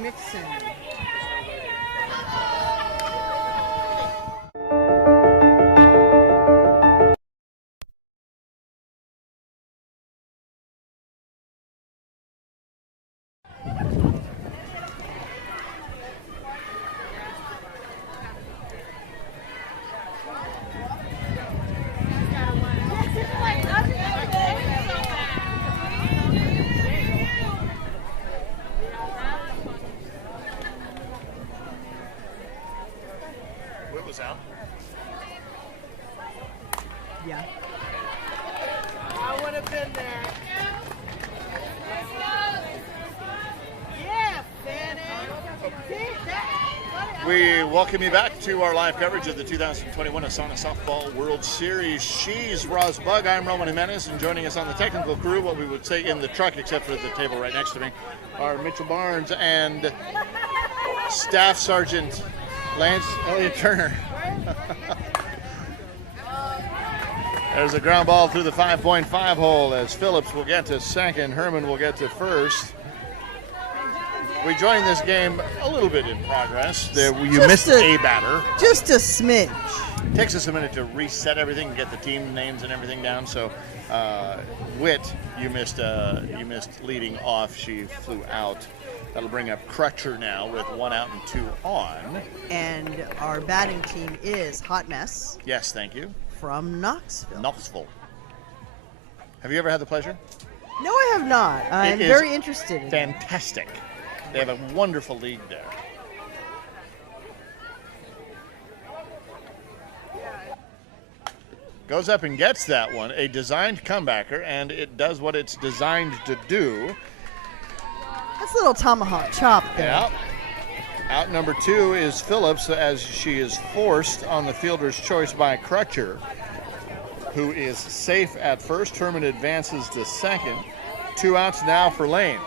Mixon. Out. Yeah. I would have been there. Yeah, Fanny. We welcome you back to our live coverage of the 2021 ASANA Softball World Series. She's Roz Bug. I'm Roman Jimenez, and joining us on the technical crew, what we would say in the truck, except for the table right next to me, are Mitchell Barnes and Staff Sergeant Lance Elliott Turner. There's a ground ball through the 5.5 hole as Phillips will get to second, Herman will get to first. We joined this game a little bit in progress. You missed a batter. Just a smidge. Takes us a minute to reset everything and get the team names and everything down. So, Witt, you missed leading off. She flew out. That'll bring up Crutcher now with 1 out and 2 on. And our batting team is Hot Mess. Yes, thank you. From Knoxville. Have you ever had the pleasure? No, I have not. I'm very interested in it. Fantastic. They have a wonderful league there. Goes up and gets that one. A designed comebacker, and it does what it's designed to do. That's a little tomahawk chop there. Yeah. Out number 2 is Phillips as she is forced on the fielder's choice by Crutcher, who is safe at first. Herman advances to second. 2 outs now for Lane.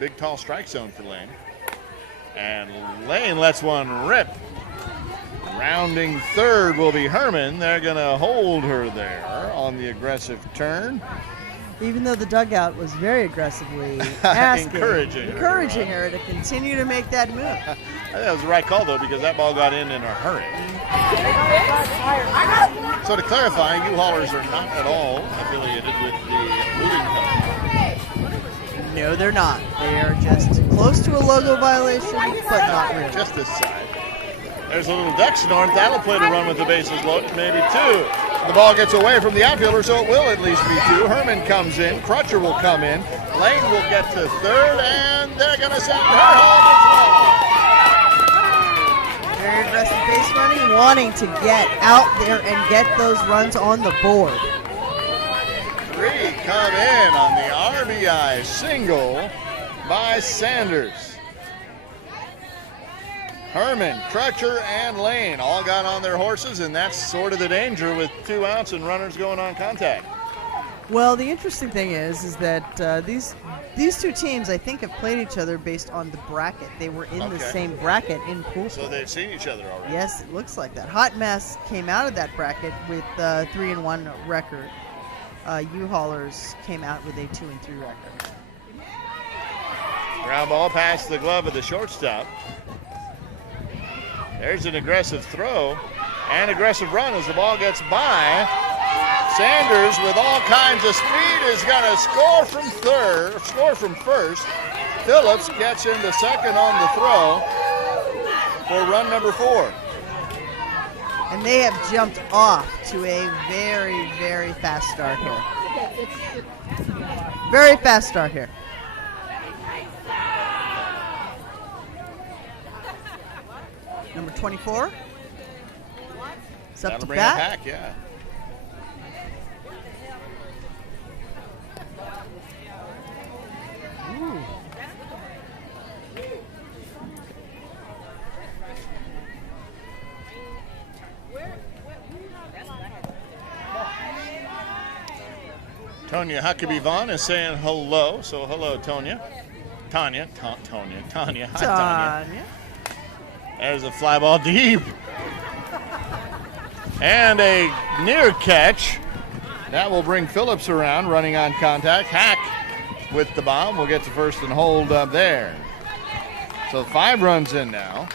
Big, tall strike zone for Lane. And Lane lets one rip. Rounding third will be Herman. They're going to hold her there on the aggressive turn. Even though the dugout was very aggressively asking, encouraging her to continue to make that move. I think that was the right call, though, because that ball got in a hurry. So to clarify, U-Haulers are not at all affiliated with the moving company. No, they're not. They are just close to a logo violation, but not really. Just this side. There's a little Ducks north. That'll play to run with the bases loaded, maybe 2. The ball gets away from the outfielder, so it will at least be 2. Herman comes in. Crutcher will come in. Lane will get to third, and they're going to send her home as well. Very aggressive base running, wanting to get out there and get those runs on the board. 3 come in on the RBI single by Sanders. Herman, Crutcher, and Lane all got on their horses, and that's sort of the danger with 2 outs and runners going on contact. Well, the interesting thing is that these 2 teams, I think, have played each other based on the bracket. They were in the same bracket in pool. So they've seen each other already. Yes, it looks like that. Hot Mess came out of that bracket with a 3-1 record. U-Haulers came out with a 2-3 record. Ground ball past the glove of the shortstop. There's an aggressive throw and aggressive run as the ball gets by. Sanders, with all kinds of speed, is going to score from first. Phillips gets into second on the throw for run number 4. And they have jumped off to a very, very fast start here. Very fast start here. Number 24. It's up That'll to bring bat. it back, yeah. Ooh. Tonya Huckabee-Vaughn is saying hello, so hello, Tonya. Tanya. Hi, Tanya. There's a fly ball deep. And a near catch That will bring Phillips around, running on contact. Hack with the bomb will get to first and hold up there. So 5 runs in now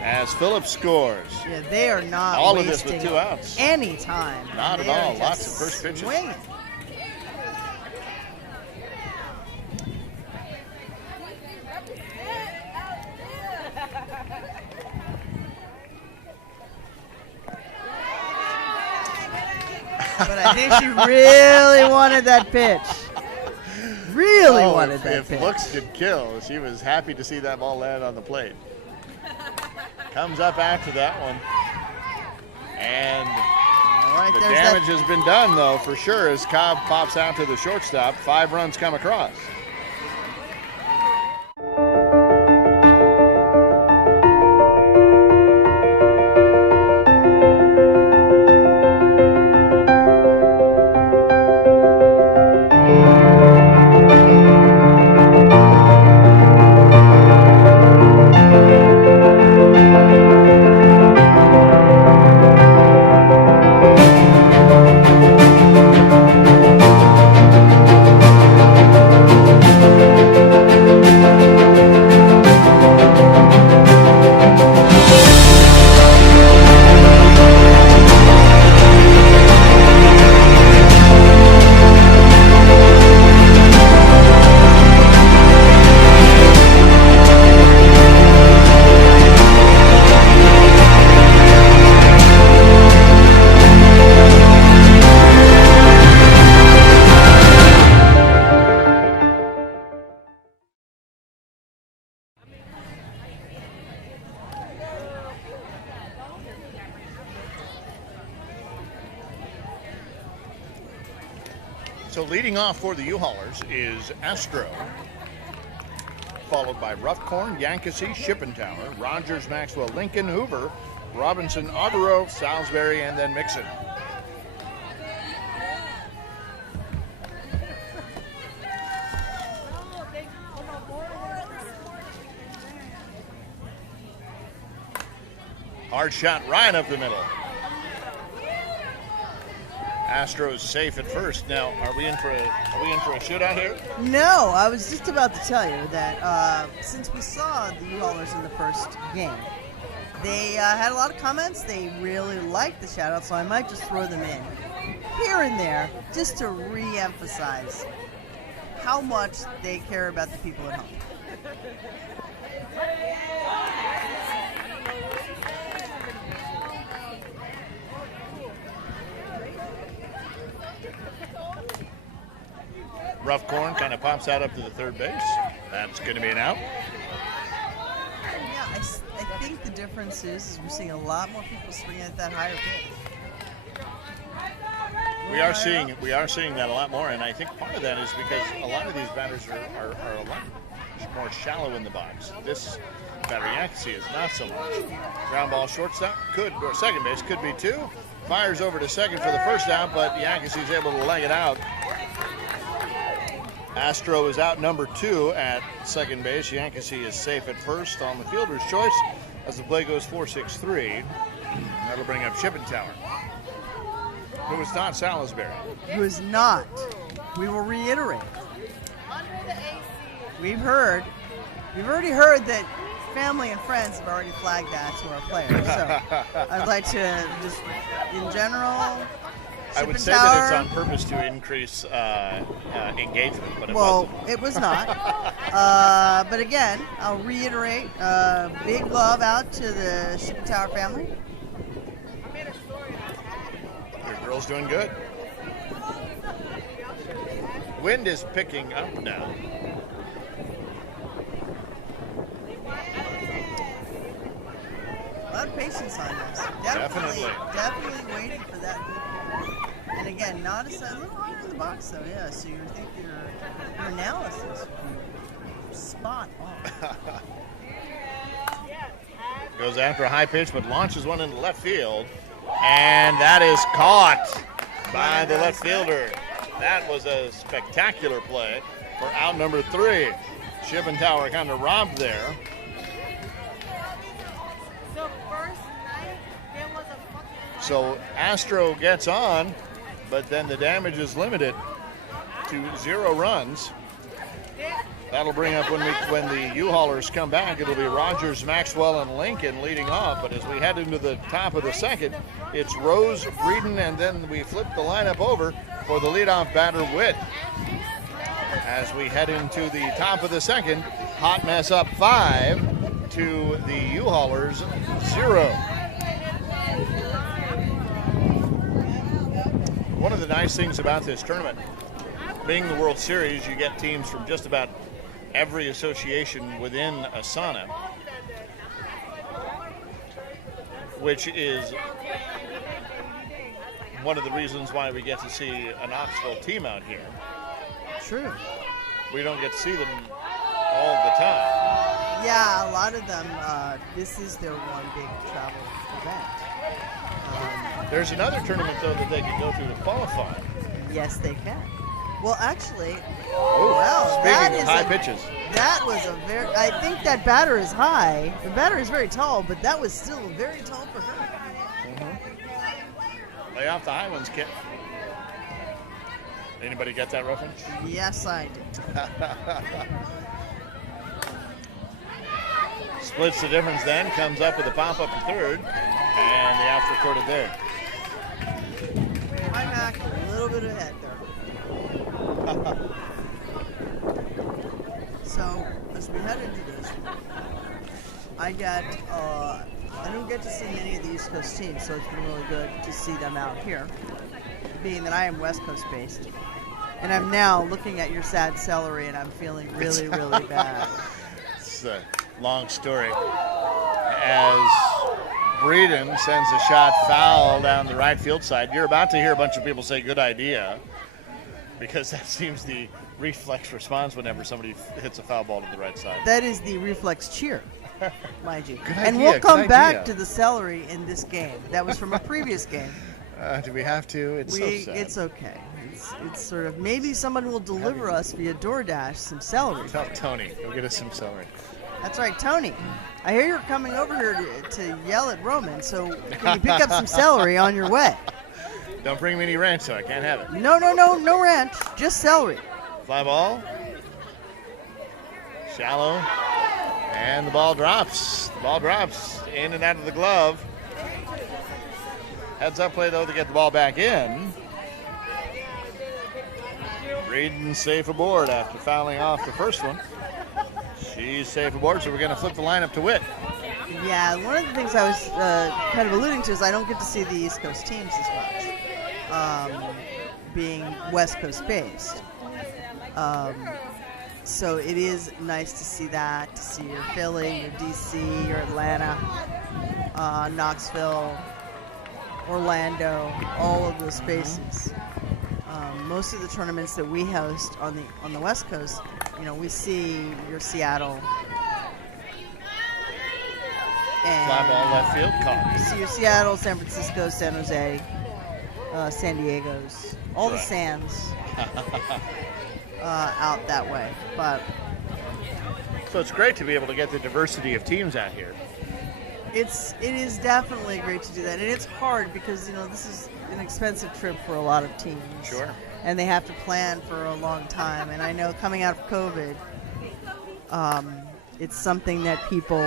as Phillips scores. Yeah, they are not all of this with wasting 2 outs. any time. Not They at are all. just Lots of first pitches. swinging. But I think she really wanted that pitch. Really wanted that if pitch. looks could kill, she was happy to see that ball land on the plate. Comes up after that one. And All right, the there's damage that. has been done, though, for sure, as Cobb pops out to the shortstop. 5 runs come across. So leading off for the U-Haulers is Astro, followed by Roughcorn, Yankee, Shippenshower, Rogers, Maxwell, Lincoln, Hoover, Robinson, Arboro, Salisbury, and then Mixon. Hard shot right up the middle. Astros safe at first. Now, are we in for a shootout here? No, I was just about to tell you that since we saw the U-Haulers in the first game, they had a lot of comments. They really liked the shout-out, so I might just throw them in here and there just to re-emphasize how much they care about the people at home. Roughcorn kind of pops out up to the third base. That's going to be an out. Yeah, I think the difference is we're seeing a lot more people swinging at that higher pitch. We are seeing that a lot more, and I think part of that is because a lot of these batters are a lot more shallow in the box. This batter Yankee is not so much. Ground ball shortstop or second base could be 2. Fires over to second for the first out, but Yankee is able to leg it out. Astro is out number 2 at second base. Yankee is safe at first on the fielder's choice as the play goes 4-6-3. That'll bring up Shippenshower, who is not Salisbury. It was not. We will reiterate. Under the AC. We've already heard that family and friends have already flagged that to our players. So I'd like to just, in general, I would say that it's on purpose to increase engagement, but it wasn't. Well, it was not. But again, I'll reiterate, big love out to the Shippenshower family. I made a story about that. Your girl's doing good. Wind is picking up now. A lot of patience on this. Definitely waiting for that. And again, not a little higher in the box though, yeah. So you think your analysis spot on. Goes after a high pitch, but launches one into left field. And that is caught by the left fielder. That was a spectacular play for out number 3. Shippenshower kind of robbed there. So first night, there was a fucking So Astro gets on, but then the damage is limited to 0 runs. That'll bring up when the U-Haulers come back. It'll be Rogers, Maxwell, and Lincoln leading off. But as we head into the top of the second, it's Rose, Breeden, and then we flip the lineup over for the leadoff batter, Witt. As we head into the top of the second, Hot Mess up 5 to the U-Haulers 0. One of the nice things about this tournament, being the World Series, you get teams from just about every association within ASANA, which is one of the reasons why we get to see a Knoxville team out here. True. We don't get to see them all the time. Yeah, a lot of them, this is their one big travel event. There's another tournament, though, that they can go through to qualify. Yes, they can. Well, actually, Speaking of high pitches. That was a very, I think that batter is high. The batter is very tall, but that was still very tall for her. Lay off the high ones, Kit. Anybody get that reference? Yes, I did. Splits the difference then, comes up with a pop-up to third, and the out's recorded there. My Mac, a little bit ahead there. So, as we head into this, I don't get to see many of the East Coast teams, so it's been really good to see them out here, being that I am West Coast based. And I'm now looking at your sad celery, and I'm feeling really, really bad. It's a long story. As Breeden sends a shot foul down the right field side, you're about to hear a bunch of people say, good idea, because that seems the reflex response whenever somebody hits a foul ball to the right side. That is the reflex cheer, mind you. Good and idea, we'll come good back idea. to the celery in this game. That was from a previous game. Do we have to? It's so sad. It's okay. It's sort of, maybe someone will deliver us via DoorDash some celery. Tell Tony, go get us some celery. That's right, Tony. I hear you're coming over here to yell at Roman, so can you pick up some celery on your way? Don't bring me any ranch, so I can't have it. No ranch, just celery. Fly ball. Shallow. And the ball drops. The ball drops in and out of the glove. Heads up play, though, to get the ball back in. Breeden safe aboard after fouling off the first one. She's safe aboard, so we're going to flip the lineup to Witt. Yeah, one of the things I was kind of alluding to is I don't get to see the East Coast teams as much, being West Coast based. So it is nice to see that, to see your Philly, your DC, your Atlanta, Knoxville, Orlando, all of those spaces. Most of the tournaments that we host on the West Coast, we see your Seattle. And Fly ball left field, caught. you see your Seattle, San Francisco, San Jose, San Diego's, all the Right. Sands out that way. But So it's great to be able to get the diversity of teams out here. it is definitely great to do that, and it's hard because this is an expensive trip for a lot of teams. Sure. And they have to plan for a long time. And I know coming out of COVID, it's something that people.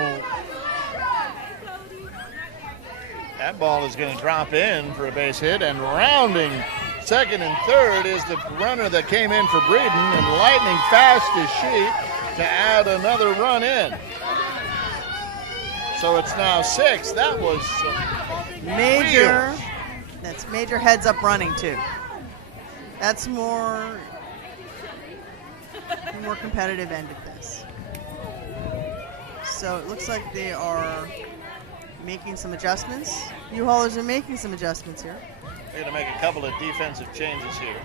That ball is going to drop in for a base hit, and rounding second and third is the runner that came in for Breeden, and lightning fast is she to add another run in. So it's now 6. That was Major. wheels. That's major heads up running too. That's more competitive end of this. So it looks like they are making some adjustments. U-Haulers are making some adjustments here. They're going to make a couple of defensive changes here.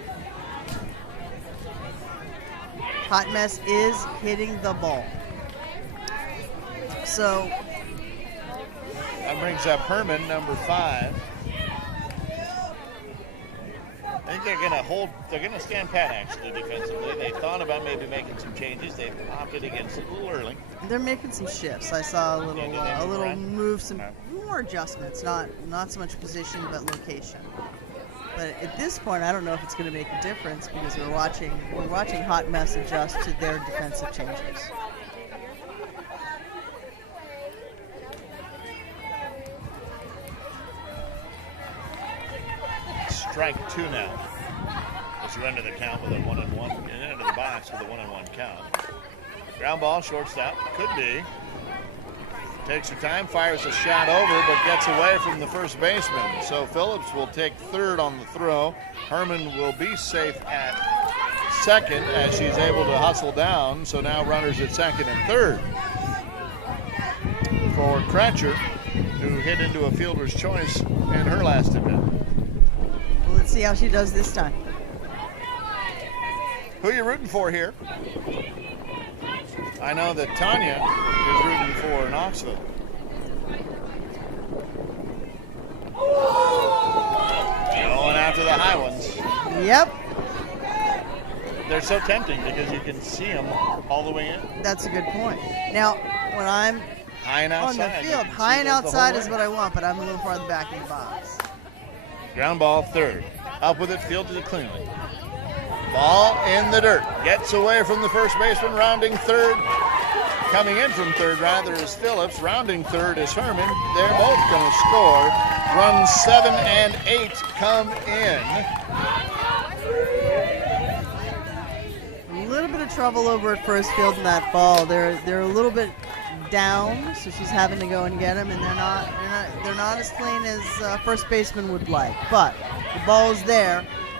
Hot Mess is hitting the ball. So That brings up Herman, number 5. I think they're going to hold. They're going to stand pat actually defensively. They thought about maybe making some changes. They opted against it a little early. They're making some shifts. I saw a little right? move, some more adjustments. Not so much position, but location. But at this point, I don't know if it's going to make a difference because we're watching Hot Mess adjust to their defensive changes. Strike 2 now. As you enter the count with a 1-1, and into the box with a 1-1 count. Ground ball, shortstop, could be. Takes her time, fires a shot over, but gets away from the first baseman. So Phillips will take third on the throw. Herman will be safe at second as she's able to hustle down. So now runners at second and third for Cratcher, who hit into a fielder's choice in her last at bat. Well, let's see how she does this time. Who are you rooting for here? I know that Tanya is rooting for Knoxville. Going after the high ones. Yep. They're so tempting because you can see them all the way in. That's a good point. Now, when I'm High and on outside. the field, high and outside is what I want, but I'm a little farther back in the box. Ground ball third. Up with it, fielded it cleanly. Ball in the dirt. Gets away from the first baseman, rounding third. Coming in from third, rather, is Phillips. Rounding third is Herman. They're both going to score. Runs 7 and 8 come in. A little bit of trouble over at first field in that ball. They're a little bit down, so she's having to go and get them, and they're not as clean as first baseman would like. But the ball is there.